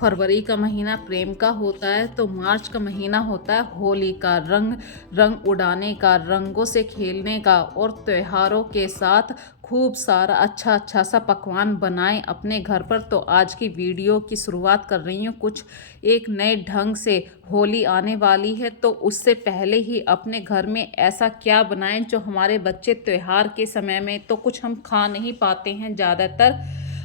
फरवरी का महीना प्रेम का होता है तो मार्च का महीना होता है होली का। रंग रंग उड़ाने का, रंगों से खेलने का और त्योहारों के साथ खूब सारा अच्छा अच्छा सा पकवान बनाएं अपने घर पर। तो आज की वीडियो की शुरुआत कर रही हूँ कुछ एक नए ढंग से। होली आने वाली है तो उससे पहले ही अपने घर में ऐसा क्या बनाएं जो हमारे बच्चे त्योहार के समय में तो कुछ हम खा नहीं पाते हैं ज़्यादातर,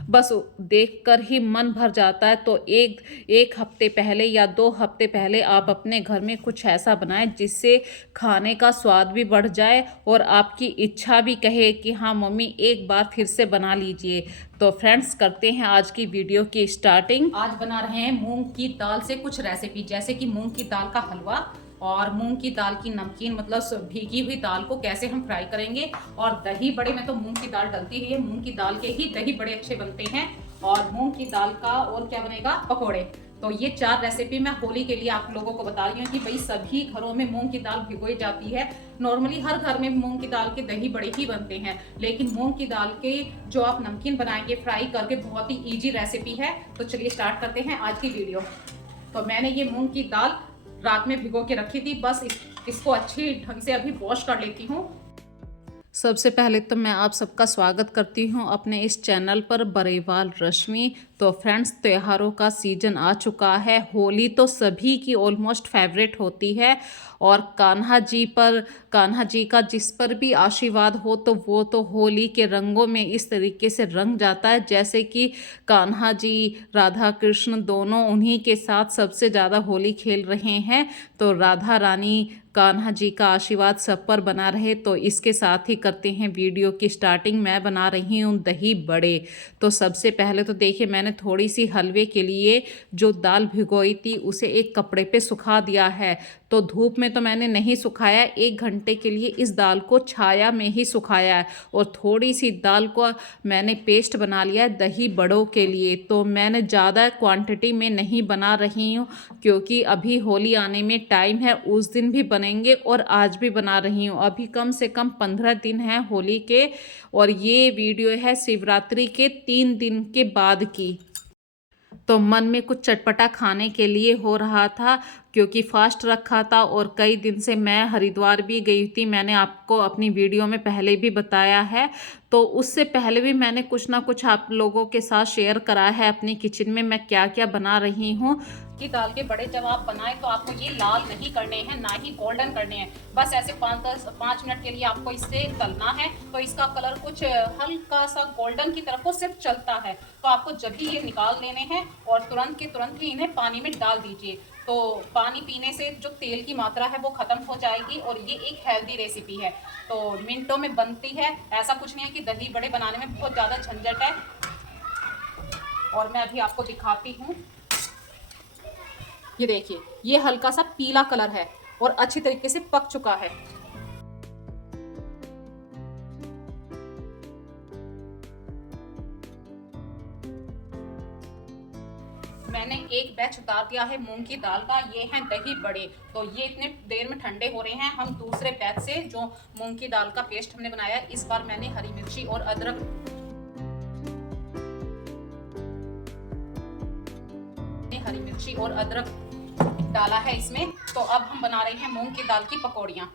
बस देखकर ही मन भर जाता है। तो एक हफ्ते पहले या 2 हफ्ते पहले आप अपने घर में कुछ ऐसा बनाएं जिससे खाने का स्वाद भी बढ़ जाए और आपकी इच्छा भी कहे कि हाँ मम्मी एक बार फिर से बना लीजिए। तो फ्रेंड्स करते हैं आज की वीडियो की स्टार्टिंग। आज बना रहे हैं मूंग की दाल से कुछ रेसिपी, जैसे कि मूंग की दाल का हलवा और मूंग की दाल की नमकीन, मतलब भीगी हुई दाल को कैसे हम फ्राई करेंगे। और दही बड़े में तो मूंग की दाल डलती है, मूंग की दाल के ही दही बड़े अच्छे बनते हैं। और मूंग की दाल का और क्या बनेगा, पकोड़े। तो ये 4 रेसिपी मैं होली के लिए आप लोगों को बता रही हूँ कि भाई सभी घरों में मूंग की दाल भिगोई जाती है। नॉर्मली हर घर में मूंग की दाल के दही बड़े ही बनते हैं, लेकिन मूंग की दाल के जो आप नमकीन बनाएंगे फ्राई करके, बहुत ही इजी रेसिपी है। तो चलिए स्टार्ट करते हैं आज की वीडियो। तो मैंने ये मूंग की दाल रात में भिगो के रखी थी, बस इसको अच्छी ढंग से अभी वॉश कर लेती हूँ। सबसे पहले तो मैं आप सबका स्वागत करती हूँ अपने इस चैनल पर, बरेवाल रश्मि। तो फ्रेंड्स त्योहारों का सीजन आ चुका है। होली तो सभी की ऑलमोस्ट फेवरेट होती है और कान्हा जी का जिस पर भी आशीर्वाद हो तो वो तो होली के रंगों में इस तरीके से रंग जाता है, जैसे कि कान्हा जी राधा कृष्ण दोनों उन्हीं के साथ सबसे ज़्यादा होली खेल रहे हैं। तो राधा रानी कान्हा जी का आशीर्वाद सब पर बना रहे। तो इसके साथ ही करते हैं वीडियो की स्टार्टिंग। मैं बना रही हूँ दही बड़े। तो सबसे पहले तो देखिए मैंने थोड़ी सी हलवे के लिए जो दाल भिगोई थी उसे एक कपड़े पे सुखा दिया है। तो धूप में तो मैंने नहीं सुखाया, 1 घंटे के लिए इस दाल को छाया में ही सुखाया है। और थोड़ी सी दाल को मैंने पेस्ट बना लिया है दही बड़ों के लिए। तो मैंने ज़्यादा क्वांटिटी में नहीं बना रही हूँ क्योंकि अभी होली आने में टाइम है, उस दिन भी बनेंगे और आज भी बना रही हूँ। अभी कम से कम 15 दिन हैं होली के और ये वीडियो है शिवरात्रि के 3 दिन के बाद की। तो मन में कुछ चटपटा खाने के लिए हो रहा था क्योंकि फास्ट रखा था और कई दिन से मैं हरिद्वार भी गई थी, मैंने आपको अपनी वीडियो में पहले भी बताया है। तो उससे पहले भी मैंने कुछ ना कुछ आप लोगों के साथ शेयर करा है अपनी किचन में मैं क्या क्या बना रही हूँ। कि दाल के बड़े जब आप बनाएं तो आपको ये लाल नहीं करने हैं, ना ही गोल्डन करने हैं, बस ऐसे 5 मिनट के लिए आपको इससे तलना है। तो इसका कलर कुछ हल्का सा गोल्डन की तरफ को सिर्फ चलता है। तो आपको जब भी ये निकाल लेने हैं और तुरंत के तुरंत ही इन्हें पानी में डाल दीजिए। तो पानी पीने से जो तेल की मात्रा है वो खत्म हो जाएगी और ये एक हेल्दी रेसिपी है। तो मिनटों में बनती है, ऐसा कुछ नहीं है कि दही बड़े बनाने में बहुत ज़्यादा झंझट है। और मैं अभी आपको दिखाती हूँ, ये देखिए ये हल्का सा पीला कलर है और अच्छी तरीके से पक चुका है। मैंने एक बैच उतार दिया है मूंग की दाल का, ये हैं दही बड़े। तो ये इतने देर में ठंडे हो रहे हैं। हम दूसरे बैच से जो मूंग की दाल का पेस्ट हमने बनाया है, इस बार मैंने हरी मिर्ची और अदरक डाला है इसमें। तो अब हम बना रहे हैं मूंग की दाल की पकौड़ियाँ।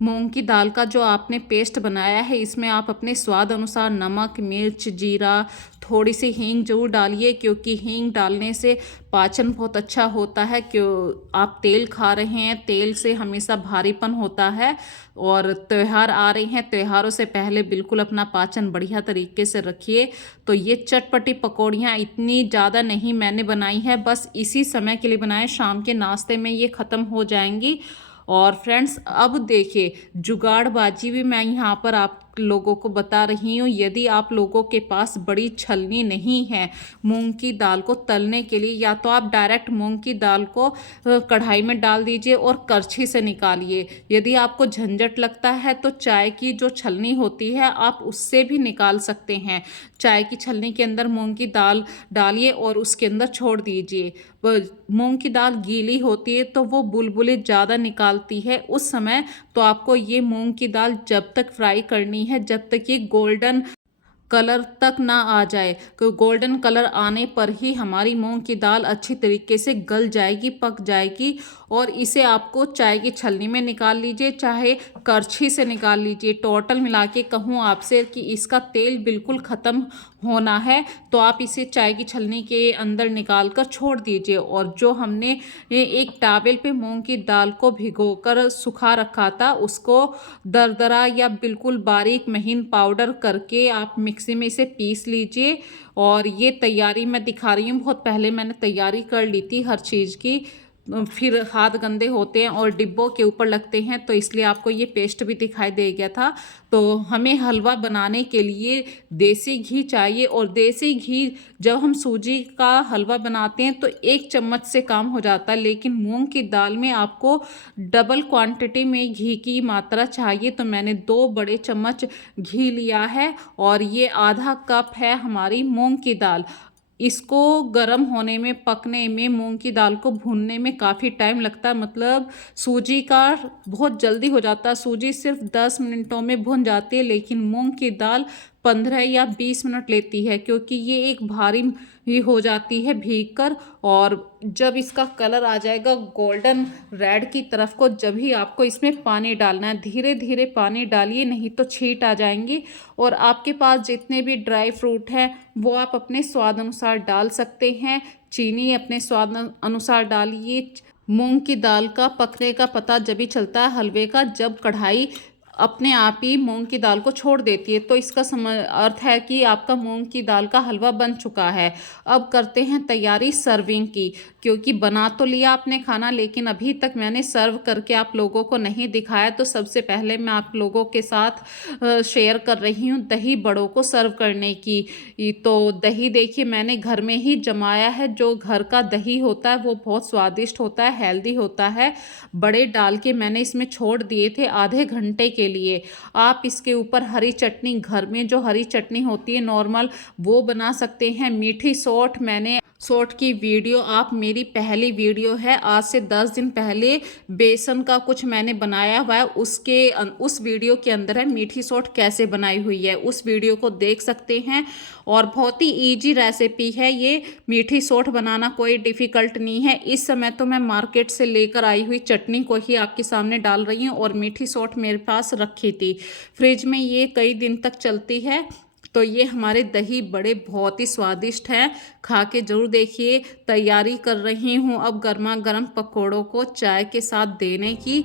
मूंग की दाल का जो आपने पेस्ट बनाया है इसमें आप अपने स्वाद अनुसार नमक, मिर्च, जीरा, थोड़ी सी हींग जरूर डालिए क्योंकि हींग डालने से पाचन बहुत अच्छा होता है। क्यों आप तेल खा रहे हैं, तेल से हमेशा भारीपन होता है और त्यौहार आ रहे हैं, त्योहारों से पहले बिल्कुल अपना पाचन बढ़िया तरीके से रखिए। तो ये चटपटी पकौड़ियाँ इतनी ज़्यादा नहीं मैंने बनाई है, बस इसी समय के लिए बनाए, शाम के नाश्ते में ये ख़त्म हो जाएंगी। और फ्रेंड्स अब देखिए जुगाड़बाजी भी मैं यहाँ पर आप लोगों को बता रही हूँ। यदि आप लोगों के पास बड़ी छलनी नहीं है मूंग की दाल को तलने के लिए, या तो आप डायरेक्ट मूंग की दाल को कढ़ाई में डाल दीजिए और करछी से निकालिए। यदि आपको झंझट लगता है तो चाय की जो छलनी होती है आप उससे भी निकाल सकते हैं। चाय की छलनी के अंदर मूंग की दाल डालिए और उसके अंदर छोड़ दीजिए। मूंग की दाल गीली होती है तो वो बुलबुले ज़्यादा निकालती है उस समय। तो आपको ये मूंग की दाल जब तक फ्राई करनी है जब तक ये गोल्डन कलर तक ना आ जाए। गोल्डन कलर आने पर ही हमारी मूंग की दाल अच्छी तरीके से गल जाएगी, पक जाएगी। और इसे आपको चाय की छलनी में निकाल लीजिए, चाहे करछी से निकाल लीजिए। टोटल मिला के कहूँ आपसे कि इसका तेल बिल्कुल ख़त्म होना है, तो आप इसे चाय की छलनी के अंदर निकाल कर छोड़ दीजिए। और जो हमने एक टॉवेल पे मूंग की दाल को भिगोकर सुखा रखा था, उसको दरदरा या बिल्कुल बारीक महीन पाउडर करके आप मिक्सी में इसे पीस लीजिए। और ये तैयारी मैं दिखा रही हूँ, बहुत पहले मैंने तैयारी कर ली थी हर चीज़ की। फिर हाथ गंदे होते हैं और डिब्बों के ऊपर लगते हैं, तो इसलिए आपको ये पेस्ट भी दिखाई दे गया था। तो हमें हलवा बनाने के लिए देसी घी चाहिए, और देसी घी जब हम सूजी का हलवा बनाते हैं तो 1 चम्मच से काम हो जाता है, लेकिन मूंग की दाल में आपको डबल क्वांटिटी में घी की मात्रा चाहिए। तो मैंने 2 बड़े चम्मच घी लिया है, और ये आधा कप है हमारी मूंग की दाल। इसको गर्म होने में, पकने में, मूंग की दाल को भूनने में काफ़ी टाइम लगता है। मतलब सूजी का बहुत जल्दी हो जाता है, सूजी सिर्फ 10 मिनटों में भुन जाती है, लेकिन मूंग की दाल 15 या 20 मिनट लेती है, क्योंकि ये एक भारी ही हो जाती है भीग कर। और जब इसका कलर आ जाएगा गोल्डन रेड की तरफ को, जब ही आपको इसमें पानी डालना है। धीरे धीरे पानी डालिए, नहीं तो छींट आ जाएंगी। और आपके पास जितने भी ड्राई फ्रूट हैं वो आप अपने स्वाद अनुसार डाल सकते हैं। चीनी अपने स्वाद अनुसार डालिए। मूंग की दाल का पकने का पता जब भी चलता है हलवे का, जब कढ़ाई अपने आप ही मूंग की दाल को छोड़ देती है, तो इसका अर्थ है कि आपका मूंग की दाल का हलवा बन चुका है। अब करते हैं तैयारी सर्विंग की, क्योंकि बना तो लिया आपने खाना, लेकिन अभी तक मैंने सर्व करके आप लोगों को नहीं दिखाया। तो सबसे पहले मैं आप लोगों के साथ शेयर कर रही हूँ दही बड़ों को सर्व करने की। तो दही देखिए मैंने घर में ही जमाया है। जो घर का दही होता है वो बहुत स्वादिष्ट होता है, हेल्दी होता है। बड़े डाल के मैंने इसमें छोड़ दिए थे आधे घंटे के लिए। आप इसके ऊपर हरी चटनी, घर में जो हरी चटनी होती है नॉर्मल, वो बना सकते हैं। मीठी सौंठ, मैंने सौंठ की वीडियो, आप मेरी पहली वीडियो है आज से 10 दिन पहले, बेसन का कुछ मैंने बनाया हुआ है, उस वीडियो के अंदर है मीठी सौंठ कैसे बनाई हुई है, उस वीडियो को देख सकते हैं। और बहुत ही इजी रेसिपी है ये। मीठी सौंठ बनाना कोई डिफ़िकल्ट नहीं है। इस समय तो मैं मार्केट से लेकर आई हुई चटनी को ही आपके सामने डाल रही हूँ, और मीठी सौंठ मेरे पास रखी थी फ्रिज में, ये कई दिन तक चलती है। तो ये हमारे दही बड़े बहुत ही स्वादिष्ट हैं, खा के ज़रूर देखिए। तैयारी कर रही हूँ अब गर्मा गर्म पकौड़ों को चाय के साथ देने की।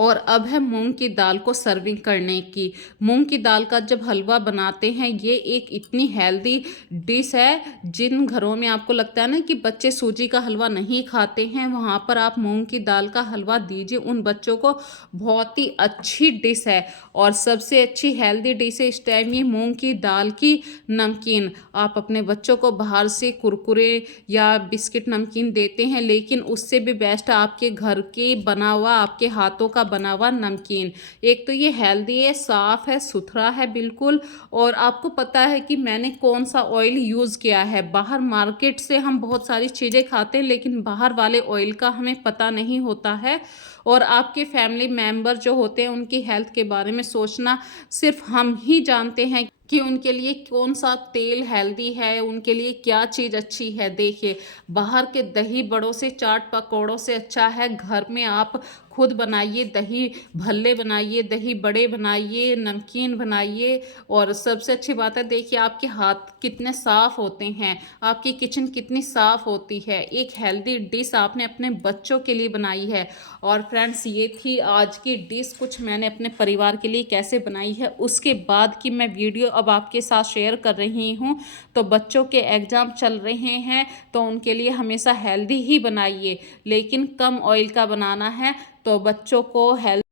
और अब है मूंग की दाल को सर्विंग करने की। मूंग की दाल का जब हलवा बनाते हैं, ये एक इतनी हेल्दी डिश है। जिन घरों में आपको लगता है ना कि बच्चे सूजी का हलवा नहीं खाते हैं, वहाँ पर आप मूंग की दाल का हलवा दीजिए उन बच्चों को। बहुत ही अच्छी डिश है, और सबसे अच्छी हेल्दी डिश है इस टाइम ये मूंग की दाल की नमकीन। आप अपने बच्चों को बाहर से कुरकुरे या बिस्किट नमकीन देते हैं, लेकिन उससे भी बेस्ट आपके घर के बना हुआ, आपके हाथों का बना हुआ नमकीन। एक तो ये हेल्दी है, साफ है, सुथरा है बिल्कुल। और आपको पता है कि मैंने कौन सा ऑयल यूज़ किया है। बाहर मार्केट से हम बहुत सारी चीज़ें खाते हैं, लेकिन बाहर वाले ऑयल का हमें पता नहीं होता है। और आपके फैमिली मेंबर जो होते हैं उनकी हेल्थ के बारे में सोचना सिर्फ हम ही जानते हैं कि उनके लिए कौन सा तेल हेल्दी है, उनके लिए क्या चीज़ अच्छी है। देखिए, बाहर के दही बड़ों से, चाट पकौड़ों से अच्छा है घर में आप खुद बनाइए, दही भल्ले बनाइए, दही बड़े बनाइए, नमकीन बनाइए। और सबसे अच्छी बात है, देखिए आपके हाथ कितने साफ़ होते हैं, आपकी किचन कितनी साफ़ होती है। एक हेल्दी डिश आपने अपने बच्चों के लिए बनाई है। और फ्रेंड्स, ये थी आज की डिश, कुछ मैंने अपने परिवार के लिए कैसे बनाई है उसके बाद की मैं वीडियो अब आपके साथ शेयर कर रही हूँ। तो बच्चों के एग्ज़ाम चल रहे हैं, तो उनके लिए हमेशा हेल्दी ही बनाइए, लेकिन कम ऑयल का बनाना है। तो बच्चों को हेल्थ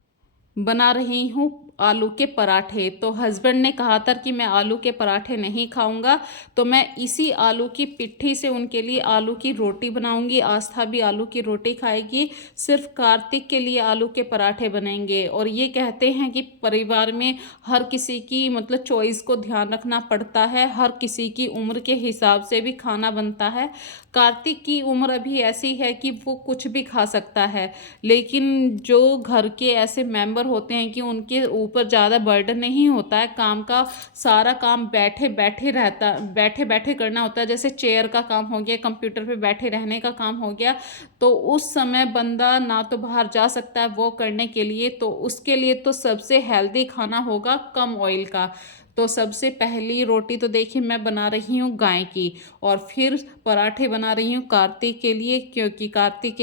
बना रही हूँ। आलू के पराठे। तो हस्बैंड ने कहा था कि मैं आलू के पराठे नहीं खाऊंगा, तो मैं इसी आलू की पिट्ठी से उनके लिए आलू की रोटी बनाऊंगी। आस्था भी आलू की रोटी खाएगी, सिर्फ कार्तिक के लिए आलू के पराठे बनेंगे। और ये कहते हैं कि परिवार में हर किसी की मतलब चॉइस को ध्यान रखना पड़ता है, हर किसी की उम्र के हिसाब से भी खाना बनता है। कार्तिक की उम्र अभी ऐसी है कि वो कुछ भी खा सकता है, लेकिन जो घर के ऐसे मेंबर होते हैं कि उनके ऊपर ज़्यादा बर्डन नहीं होता है काम का, सारा काम बैठे बैठे करना होता है। जैसे चेयर का काम हो गया, कंप्यूटर पे बैठे रहने का काम हो गया, तो उस समय बंदा ना तो बाहर जा सकता है वो करने के लिए, तो उसके लिए तो सबसे हेल्दी खाना होगा कम ऑयल का। तो सबसे पहली रोटी तो देखिए मैं बना रही हूँ गाय की, और फिर पराठे बना रही हूँ कार्तिक के लिए, क्योंकि कार्तिक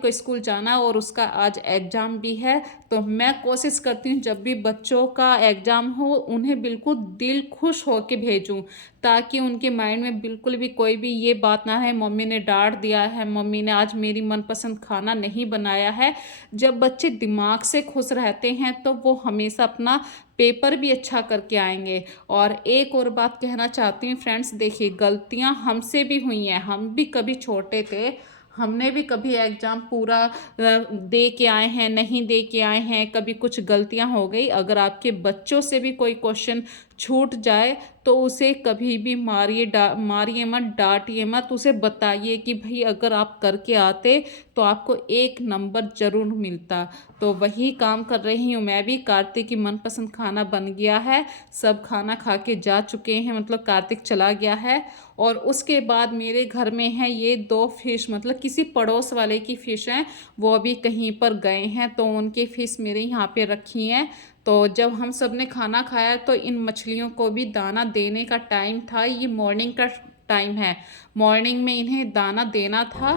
को स्कूल जाना और उसका आज एग्ज़ाम भी है। तो मैं कोशिश करती हूँ जब भी बच्चों का एग्ज़ाम हो उन्हें बिल्कुल दिल खुश हो के भेजूँ, ताकि उनके माइंड में बिल्कुल भी कोई भी ये बात ना है मम्मी ने डांट दिया है, मम्मी ने आज मेरी मनपसंद खाना नहीं बनाया है। जब बच्चे दिमाग से खुश रहते हैं तो वो हमेशा अपना पेपर भी अच्छा करके आएंगे। और एक और बात कहना चाहती हूँ फ्रेंड्स, देखिए गलतियाँ हमसे भी हुई हैं, हम भी कभी छोटे थे, हमने भी कभी एग्ज़ाम पूरा दे के आए हैं, नहीं दे के आए हैं, कभी कुछ गलतियां हो गई। अगर आपके बच्चों से भी कोई क्वेश्चन छूट जाए तो उसे कभी भी मारिए मत, डांटिए मत, उसे बताइए कि भाई अगर आप करके आते तो आपको 1 नंबर ज़रूर मिलता। तो वही काम कर रही हूँ मैं भी। कार्तिक की मनपसंद खाना बन गया है, सब खाना खा के जा चुके हैं, मतलब कार्तिक चला गया है। और उसके बाद मेरे घर में है ये 2 फिश, मतलब किसी पड़ोस वाले की फ़िश हैं, वो अभी कहीं पर गए हैं, तो उनकी फ़िश मेरे यहाँ पे रखी हैं। तो जब हम सब ने खाना खाया तो इन मछलियों को भी दाना देने का टाइम था, ये मॉर्निंग का टाइम है, मॉर्निंग में इन्हें दाना देना था।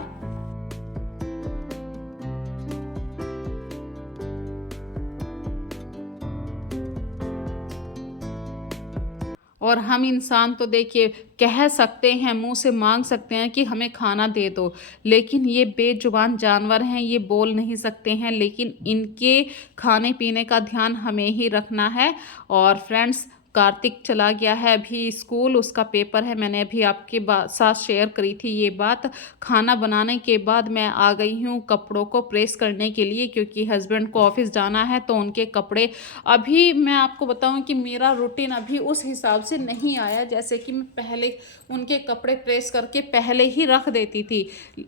और हम इंसान तो देखिए कह सकते हैं, मुंह से मांग सकते हैं कि हमें खाना दे दो, लेकिन ये बेजुबान जानवर हैं, ये बोल नहीं सकते हैं, लेकिन इनके खाने पीने का ध्यान हमें ही रखना है। और फ्रेंड्स, कार्तिक चला गया है अभी स्कूल, उसका पेपर है, मैंने अभी आपके साथ शेयर करी थी ये बात। खाना बनाने के बाद मैं आ गई हूँ कपड़ों को प्रेस करने के लिए, क्योंकि हस्बैंड को ऑफिस जाना है, तो उनके कपड़े अभी मैं आपको बताऊं कि मेरा रूटीन अभी उस हिसाब से नहीं आया, जैसे कि मैं पहले उनके कपड़े प्रेस करके पहले ही रख देती थी।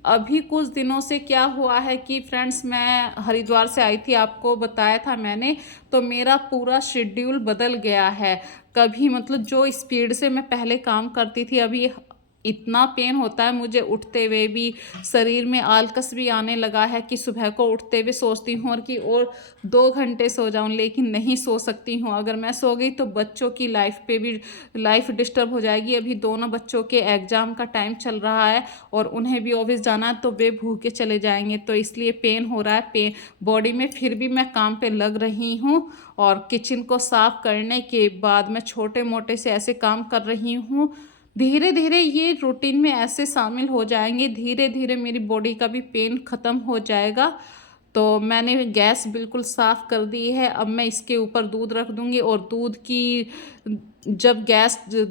अभी कुछ दिनों से क्या हुआ है कि फ्रेंड्स, मैं हरिद्वार से आई थी, आपको बताया था मैंने, तो मेरा पूरा शेड्यूल बदल गया है। कभी मतलब जो स्पीड से मैं पहले काम करती थी, अभी इतना पेन होता है मुझे उठते हुए भी, शरीर में आलकस भी आने लगा है कि सुबह को उठते हुए सोचती हूँ और 2 घंटे सो जाऊँ, लेकिन नहीं सो सकती हूँ। अगर मैं सो गई तो बच्चों की लाइफ डिस्टर्ब हो जाएगी। अभी दोनों बच्चों के एग्ज़ाम का टाइम चल रहा है और उन्हें भी ऑफिस जाना है, तो वे भूखे चले जाएंगे, तो इसलिए पेन हो रहा है बॉडी में। फिर भी मैं काम पे लग रही हूँ, और किचन को साफ करने के बाद मैं छोटे मोटे से ऐसे काम कर रही हूँ। धीरे धीरे ये रूटीन में ऐसे शामिल हो जाएंगे, धीरे धीरे मेरी बॉडी का भी पेन ख़त्म हो जाएगा। तो मैंने गैस बिल्कुल साफ़ कर दी है, अब मैं इसके ऊपर दूध रख दूँगी, और जब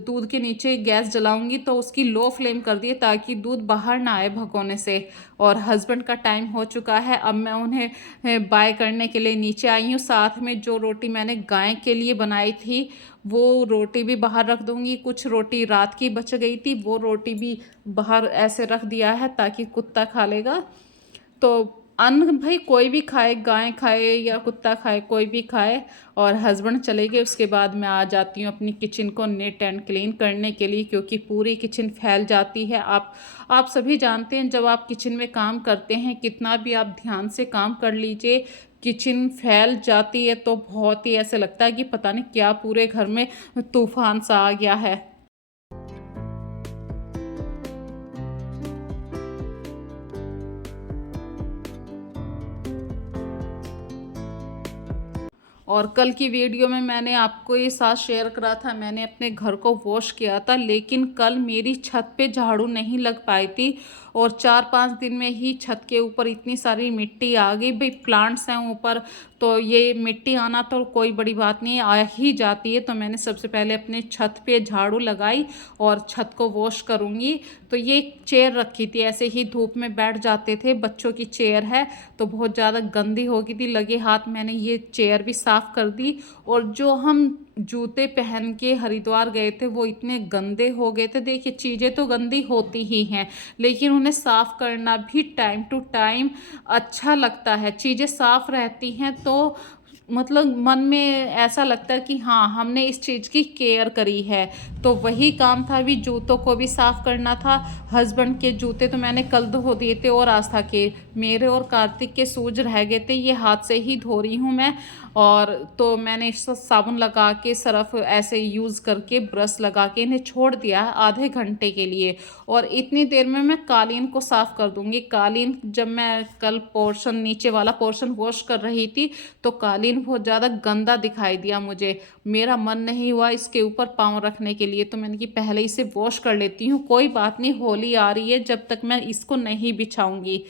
दूध के नीचे गैस जलाऊंगी तो उसकी लो फ्लेम कर दिए, ताकि दूध बाहर ना आए भगोने से। और हस्बैंड का टाइम हो चुका है, अब मैं उन्हें बाय करने के लिए नीचे आई हूँ। साथ में जो रोटी मैंने गाय के लिए बनाई थी वो रोटी भी बाहर रख दूँगी, कुछ रोटी रात की बच गई थी वो रोटी भी बाहर ऐसे रख दिया है ताकि कुत्ता खा लेगा। तो अन्न भाई कोई भी खाए, गाय खाए या कुत्ता खाए, कोई भी खाए। और हस्बैंड चले गए उसके बाद मैं आ जाती हूँ अपनी किचन को नीट एंड क्लीन करने के लिए, क्योंकि पूरी किचन फैल जाती है। आप सभी जानते हैं जब आप किचन में काम करते हैं, कितना भी आप ध्यान से काम कर लीजिए, किचन फैल जाती है तो बहुत ही ऐसे लगता है कि पता नहीं क्या पूरे घर में तूफान सा आ गया है। और कल की वीडियो में मैंने आपको ये साथ शेयर करा था, मैंने अपने घर को वॉश किया था, लेकिन कल मेरी छत पे झाड़ू नहीं लग पाई थी और 4-5 दिन में ही छत के ऊपर इतनी सारी मिट्टी आ गई। भाई प्लांट्स हैं ऊपर, तो ये मिट्टी आना तो कोई बड़ी बात नहीं है, आ ही जाती है। तो मैंने सबसे पहले अपने छत पे झाड़ू लगाई और छत को वॉश करूँगी। तो ये चेयर रखी थी, ऐसे ही धूप में बैठ जाते थे, बच्चों की चेयर है तो बहुत ज़्यादा गंदी हो गई थी। लगे हाथ मैंने ये चेयर भी साफ़ कर दी। और जो हम जूते पहन के हरिद्वार गए थे वो इतने गंदे हो गए थे। देखिए चीज़ें तो गंदी होती ही हैं, लेकिन उन्हें साफ़ करना भी टाइम टू टाइम अच्छा लगता है। चीज़ें साफ़ रहती हैं तो मतलब मन में ऐसा लगता है कि हाँ हमने इस चीज़ की केयर करी है। तो वही काम था, अभी जूतों को भी साफ़ करना था। हस्बैंड के जूते तो मैंने कल धो दिए थे और आस्था के, मेरे और कार्तिक के शूज रह गए थे, ये हाथ से ही धो रही हूँ मैं। और तो मैंने साबुन लगा के सर्फ ऐसे यूज़ करके ब्रश लगा के इन्हें छोड़ दिया आधे घंटे के लिए। और इतनी देर में मैं कालीन को साफ़ कर दूँगी। कालीन जब मैं कल पोर्शन नीचे वाला पोर्शन वॉश कर रही थी तो कालीन बहुत ज़्यादा गंदा दिखाई दिया मुझे। मेरा मन नहीं हुआ इसके ऊपर पाँव रखने के लिए, तो मैंने कि पहले इसे वॉश कर लेती हूँ। कोई बात नहीं, होली आ रही है, जब तक मैं इसको नहीं बिछाऊँगी,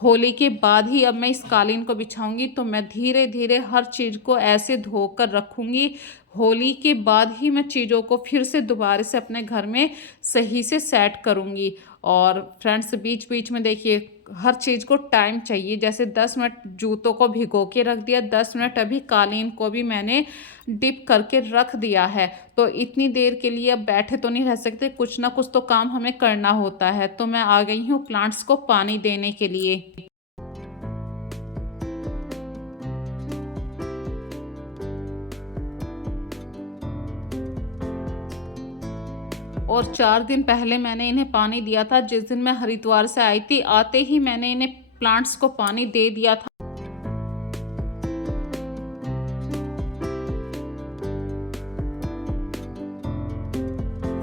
होली के बाद ही अब मैं इस कालीन को बिछाऊंगी। तो मैं धीरे धीरे हर चीज़ को ऐसे धोकर रखूंगी। होली के बाद ही मैं चीज़ों को फिर से दोबारा से अपने घर में सही से सेट करूंगी। और फ्रेंड्स बीच बीच में देखिए हर चीज़ को टाइम चाहिए। जैसे 10 मिनट जूतों को भिगो के रख दिया, 10 मिनट अभी कालीन को भी मैंने डिप करके रख दिया है। तो इतनी देर के लिए अब बैठे तो नहीं रह सकते, कुछ ना कुछ तो काम हमें करना होता है। तो मैं आ गई हूँ प्लांट्स को पानी देने के लिए। और 4 दिन पहले मैंने इन्हें पानी दिया था, जिस दिन मैं हरिद्वार से आई थी, आते ही मैंने इन्हें प्लांट्स को पानी दे दिया था।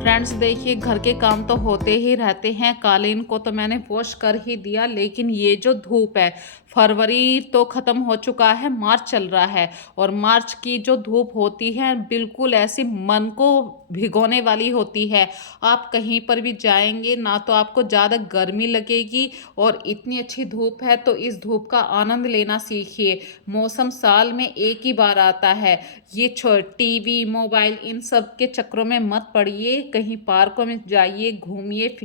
फ्रेंड्स देखिए घर के काम तो होते ही रहते हैं। कालीन को तो मैंने वॉश कर ही दिया, लेकिन ये जो धूप है, फरवरी तो ख़त्म हो चुका है, मार्च चल रहा है। और मार्च की जो धूप होती है बिल्कुल ऐसी मन को भिगोने वाली होती है। आप कहीं पर भी जाएंगे ना तो आपको ज़्यादा गर्मी लगेगी, और इतनी अच्छी धूप है तो इस धूप का आनंद लेना सीखिए। मौसम साल में एक ही बार आता है। ये टीवी मोबाइल इन सब के चक्करों में मत पड़िए, कहीं पार्कों में जाइए, घूमिए,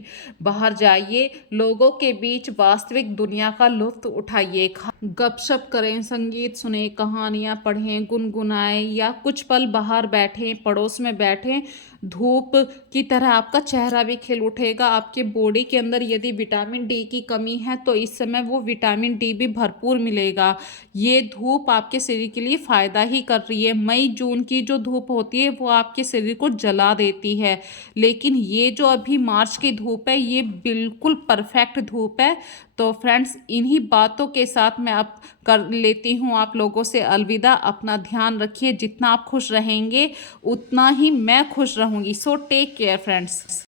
बाहर जाइए, लोगों के बीच वास्तविक दुनिया का लुत्फ उठाइए। गपशप करें, संगीत सुने, कहानियाँ पढ़ें, गुनगुनाएं, या कुछ पल बाहर बैठें, पड़ोस में बैठें। धूप की तरह आपका चेहरा भी खिल उठेगा। आपके बॉडी के अंदर यदि विटामिन डी की कमी है तो इस समय वो विटामिन डी भी भरपूर मिलेगा। ये धूप आपके शरीर के लिए फ़ायदा ही कर रही है। मई जून की जो धूप होती है वो आपके शरीर को जला देती है, लेकिन ये जो अभी मार्च की धूप है ये बिल्कुल परफेक्ट धूप है। तो फ्रेंड्स इन्हीं बातों के साथ मैं अब कर लेती हूँ आप लोगों से अलविदा। अपना ध्यान रखिए, जितना आप खुश रहेंगे उतना ही मैं खुश रहूँगी। So take care friends.